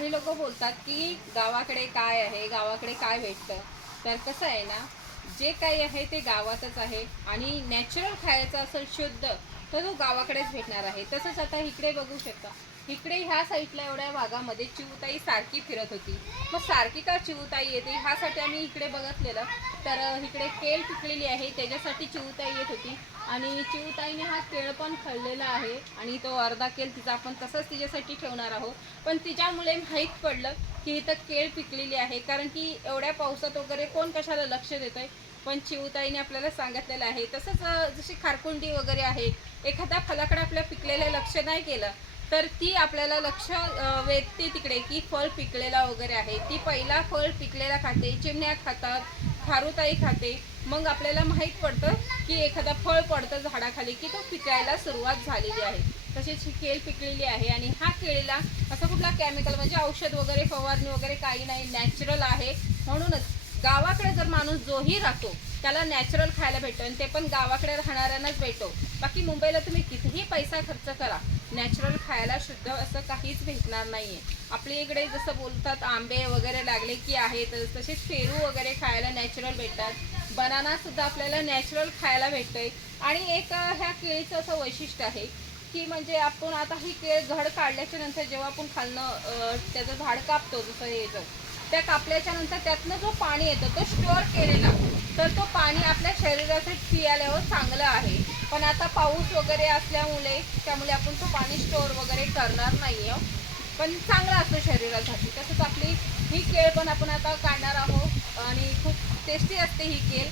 काही लोक बोलतात की गावाकडे काय आहे गावाकडे काय भेटतं? तर कसं आहे ना जे काही आहे ते गावातच आहे. आणि नॅचरल खायचं असेल शुद्ध तर तो गावाकडेच भेटणार आहे. तसंच आता इकडे बघू शकता. इकडे ह्या साईडला एवढ्या भागामध्ये चिवताई सारखी फिरत होती. मग सारखी का चिवताई येते? ह्यासाठी आम्ही इकडे बघतलेलं. तर इकडे केळ पिकलेली आहे. त्याच्यासाठी चिवताई येत होती. आणि चिवताईने हा केळ पण खळलेला आहे. आणि तो अर्धा केळ तिचा आपण तसंच तिच्यासाठी ठेवणार आहोत. पण तिच्यामुळे माहीत पडलं की इथं केळ पिकलेली आहे. कारण की एवढ्या पावसात वगैरे कोण कशाला लक्ष देत आहे पण चिवताईने आपल्याला सांगितलेलं आहे. तसंच जशी खारकुंडी वगैरे आहे एखाद्या फलाकडे आपल्या पिकलेलं लक्ष नाही केलं तर ती आपल्याला लक्ष वेधते तिकडे की फळ पिकलेला वगैरे आहे. ती पहिला फळ पिकलेला खाते चिमण्या खातात खारुताई खाते. मग आपल्याला माहीत पडतं की एखादा फळ पडतं झाडाखाली की तो पिकायला सुरुवात झालेली आहे. तसेच ही केळ पिकलेली आहे आणि हा केळीला असं कुठला केमिकल म्हणजे औषध वगैरे फवारणी वगैरे काही नाही नॅचरल आहे. म्हणूनच गावाकडे जर माणूस जोही राहतो त्याला नॅचरल खायला भेटतो आणि ते पण गावाकडे राहणाऱ्यांनाच भेटतो. बाकी मुंबईला तुम्ही कितीही पैसा खर्च करा नॅचरल खायला शुद्ध असं काहीच भेटणार नाही आहे आपल्या इकडे जसं बोलतात आंबे वगैरे लागले की आहेत तसेच पेरू वगैरे खायला नॅचरल भेटतात. बनानासुद्धा आपल्याला नॅचरल खायला भेटतंय. आणि एक ह्या केळीचं असं वैशिष्ट्य आहे की म्हणजे आपण आता ही केळ घड काढल्याच्या नंतर जेव्हा आपण खालनं त्याचं झाड कापतो जसं हे याचं, त्या कापल्याच्या नंतर त्यातनं जो पाणी येतं तो स्टोअर केलेला. तर तो पाणी आपल्या शरीरासाठी पियाल्यावर चांगलं आहे. पण आता पाऊस वगैरे असल्यामुळे त्यामुळे आपण तो पाणी स्टोअर वगैरे करणार नाही आहोत पण चांगलं असतं शरीरासाठी. तसंच आपली ही केळ पण आपण आता काढणार आहोत आणि खूप टेस्टी असते ही केळ.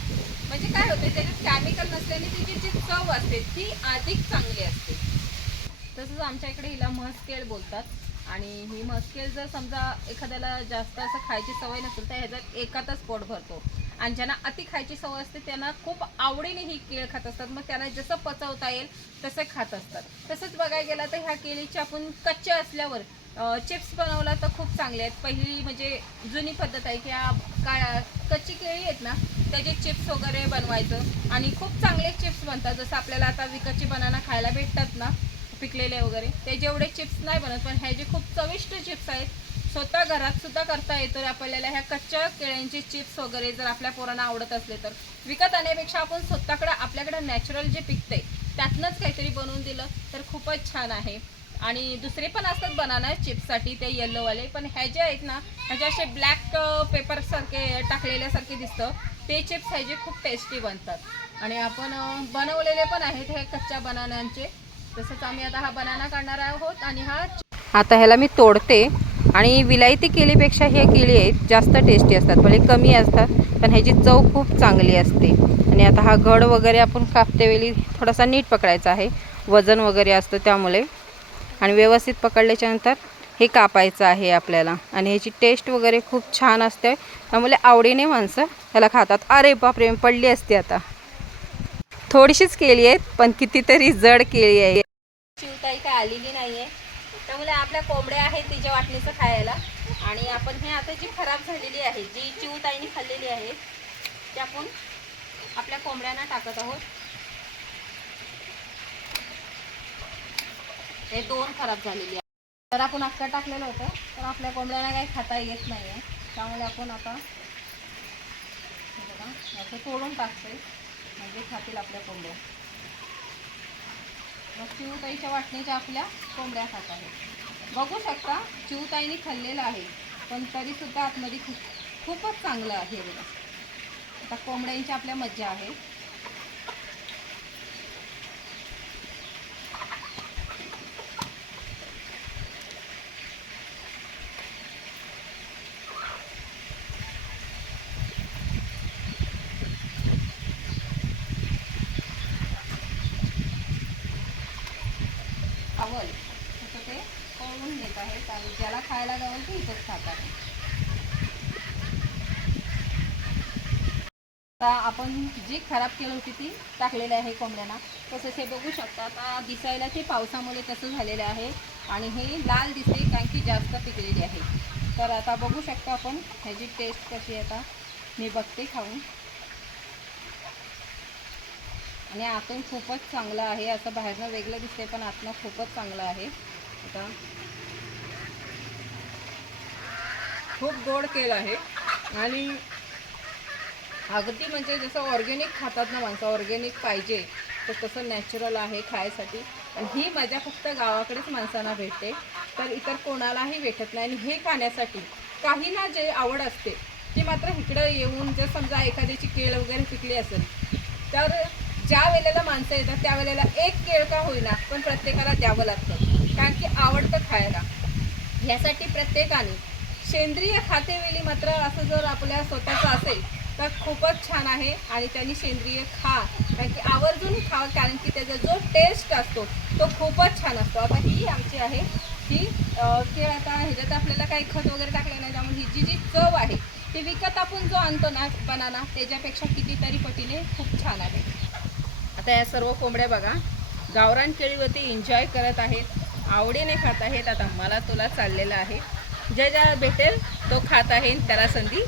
म्हणजे काय होते त्याच्यात केमिकल नसल्याने तिची जी चव असते ती अधिक चांगली असते. तसंच आमच्या इकडे हिला म्हसकेळ बोलतात. आणि ही मस्केल जर समजा एखाद्याला जास्त असं खायची सवय नसेल तर ह्याच्यात एकातच पोट भरतो. आणि ज्यांना अति खायची सवय असते त्यांना खूप आवडीने ही केळ खात असतात. मग त्यांना जसं पचवता येईल तसे खात असतात. तसंच बघायला गेलं तर ह्या केळीच्या आपण कच्चे असल्यावर चिप्स बनवला तर खूप चांगले आहेत. पहिली म्हणजे जुनी पद्धत आहे की ह्या का कच्ची केळी आहेत ना त्याचे चिप्स वगैरे बनवायचं. आणि खूप चांगले चिप्स बनतात. जसं आपल्याला आता विकतची बनाना खायला भेटतात ना पिकलेले वगैरे ते जेवढे चिप्स नाही बनत पण ह्याचे खूप चविष्ट चिप्स आहेत स्वतः घरात सुद्धा करता येतो. आपल्याला ह्या कच्च्या केळ्यांचे चिप्स वगैरे जर आपल्या पोरांना आवडत असले तर. विकत आणण्यापेक्षा आपण स्वतःकडे आपल्याकडे नॅचरल जे पिकते त्यातनंच काहीतरी बनवून दिलं तर खूपच छान आहे. आणि दुसरे पण असतात बनाना चिप्ससाठी ते येल्लोवाले पण ह्या जे आहेत ना ह्याचे असे ब्लॅक पेपरसारखे uh, टाकलेल्यासारखे दिसतं ते चिप्स ह्याचे खूप टेस्टी बनतात. आणि आपण uh, बनवलेले पण आहेत हे कच्च्या बनानांचे तसंच आम्ही आता हा बनाना काढणार आहोत आणि हा आता ह्याला मी तोडते आणि विलायती केळीपेक्षा हे केळी आहेत जास्त टेस्टी असतात भले कमी असतात पण ह्याची चव खूप चांगली असते. आणि आता हा घड वगैरे आपण कापते वेळी थोडासा नीट पकडायचा आहे. वजन वगैरे असतं त्यामुळे. आणि व्यवस्थित पकडल्याच्यानंतर हे कापायचं आहे आपल्याला. आणि ह्याची टेस्ट वगैरे खूप छान असते. त्यामुळे आवडीने माणसं ह्याला खातात. अरे बापरे पडली असते आता. थोडीशीच केळी आहेत पण कितीतरी जड केळी आहे. चिवताई काय आलेली नाहीये. त्यामुळे आपल्या कोंबड्या आहेत तिच्या वाटणीचं खायला. आणि आपण हे आता जी खराब झालेली आहे जी चिवताईने खाल्लेली आहे ते आपण आपल्या कोंबड्यांना टाकत आहोत. हे दोन खराब झालेली आहे तर आपण अक्का टाकलेलं होतं तर आपल्या कोंबड्यांना काही खाता येत नाही आहे त्यामुळे आपण आता बघा असं तोडून टाकतोय. म्हणजे खातील आपल्या कोंबड्या. मग चिवताईच्या वाटणीच्या आपल्या कोंबड्या खात आहेत. बघू शकता चिवताईने खाल्लेलं आहे पण तरीसुद्धा आतमध्ये खूप खूपच चांगलं आहे बघा. आता कोंबड्यांची आपल्या मज्जा आहे. आवल असं ते कळून घेत आहेत आणि ज्याला खायला गावल ते इथंच खातात. आता आपण जी खराब केली होती ती टाकलेली आहे कोंबड्यांना. तसंच हे बघू शकता आता दिसायला ते पावसामुळे तसं झालेलं आहे आणि हे लाल दिसते कारण की जास्त पिकलेली आहे. तर आता बघू शकता आपण ह्याची टेस्ट कशी आहे आता. मी बघते खाऊन. आणि आतून खूपच चांगलं आहे असं बाहेरनं वेगळं दिसते पण आतनं खूपच चांगलं आहे. आता खूप गोड केलं आहे. आणि अगदी म्हणजे जसं ऑर्गेनिक खातात ना माणसं ऑर्गेनिक पाहिजे तर तसं नॅचरल आहे खायसाठी. आणि ही मजा फक्त गावाकडेच माणसांना भेटते. तर इतर कोणालाही भेटत नाही. आणि हे खाण्यासाठी काहींना जे आवड असते ती मात्र इकडं येऊन जर समजा एखाद्याची केळ वगैरे पिकली असेल तर ज्या वेळेला माणसं येतात त्यावेळेला एक केळ का होईना पण प्रत्येकाला द्यावं लागतं. कारण की आवडतं खायला. यासाठी प्रत्येकाने सेंद्रिय खातेवेळी मात्र असं जर आपल्या स्वतःचं असेल तर खूपच छान आहे आणि त्यांनी सेंद्रिय खा. कारण की आवर्जून खा कारण की त्याचा जो टेस्ट असतो तो खूपच छान असतो. आता ही आमची आहे ही केळ आता ह्याच्यात आपल्याला काही खत वगैरे टाकलं नाही त्यामुळे ही जी जी चव आहे ती विकत आपण जो आणतो ना बनाना त्याच्यापेक्षा कितीतरी पटीने खूप छान आहे. आता या सर्व कोंबड्या बघा. गावरान केळीवरती एन्जॉय करत आहेत. आवडीने खात आहेत. आता मला तुला चाललेलं आहे. ज्या ज्याला भेटेल तो खात आहे त्याला संधी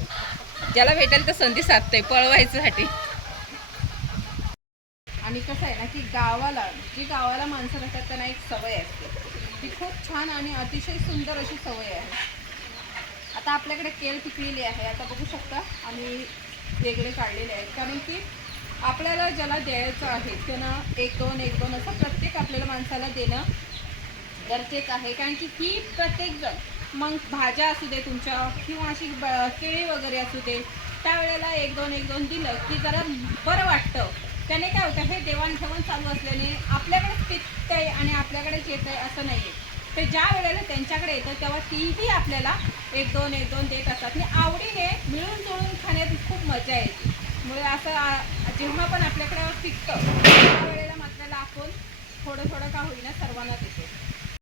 ज्याला भेटेल तर संधी साधतोय पळवायच्यासाठी आणि कसं आहे ना की गावाला जी गावाला माणसं राहतात त्यांना एक सवय असते. ती खूप छान आणि अतिशय सुंदर अशी सवय आहे. आता आपल्याकडे केल पिकलेली आहे. आता बघू शकता आम्ही वेगळे काढलेले आहेत. कारण की आपल्याला ज्याला द्यायचं आहे त्यानं एक दोन एक दोन असं प्रत्येक आपल्याला माणसाला देणं गरजेचं आहे. कारण की ही प्रत्येकजण मग भाज्या असू दे तुमच्या किंवा अशी ब- केळी वगैरे असू दे त्यावेळेला एक दोन एक दोन दिलं की जरा बरं वाटतं. त्याने काय होतं हे देवाणघेवाण चालू असल्याने आपल्याकडेच आहे आणि आपल्याकडेच येत आहे असं नाही आहे ते ज्या वेळेला त्यांच्याकडे येतं तेव्हा तीही आपल्याला एक दोन एक दोन देत असतात. आणि आवडीने मिळून जुळून खाण्यात खूप मजा येते. मुळे असं जेव्हा पण आपल्याकडे पिकतं त्यावेळेला मात्र आपण थोडं थोडं का होईना सर्वांना देतो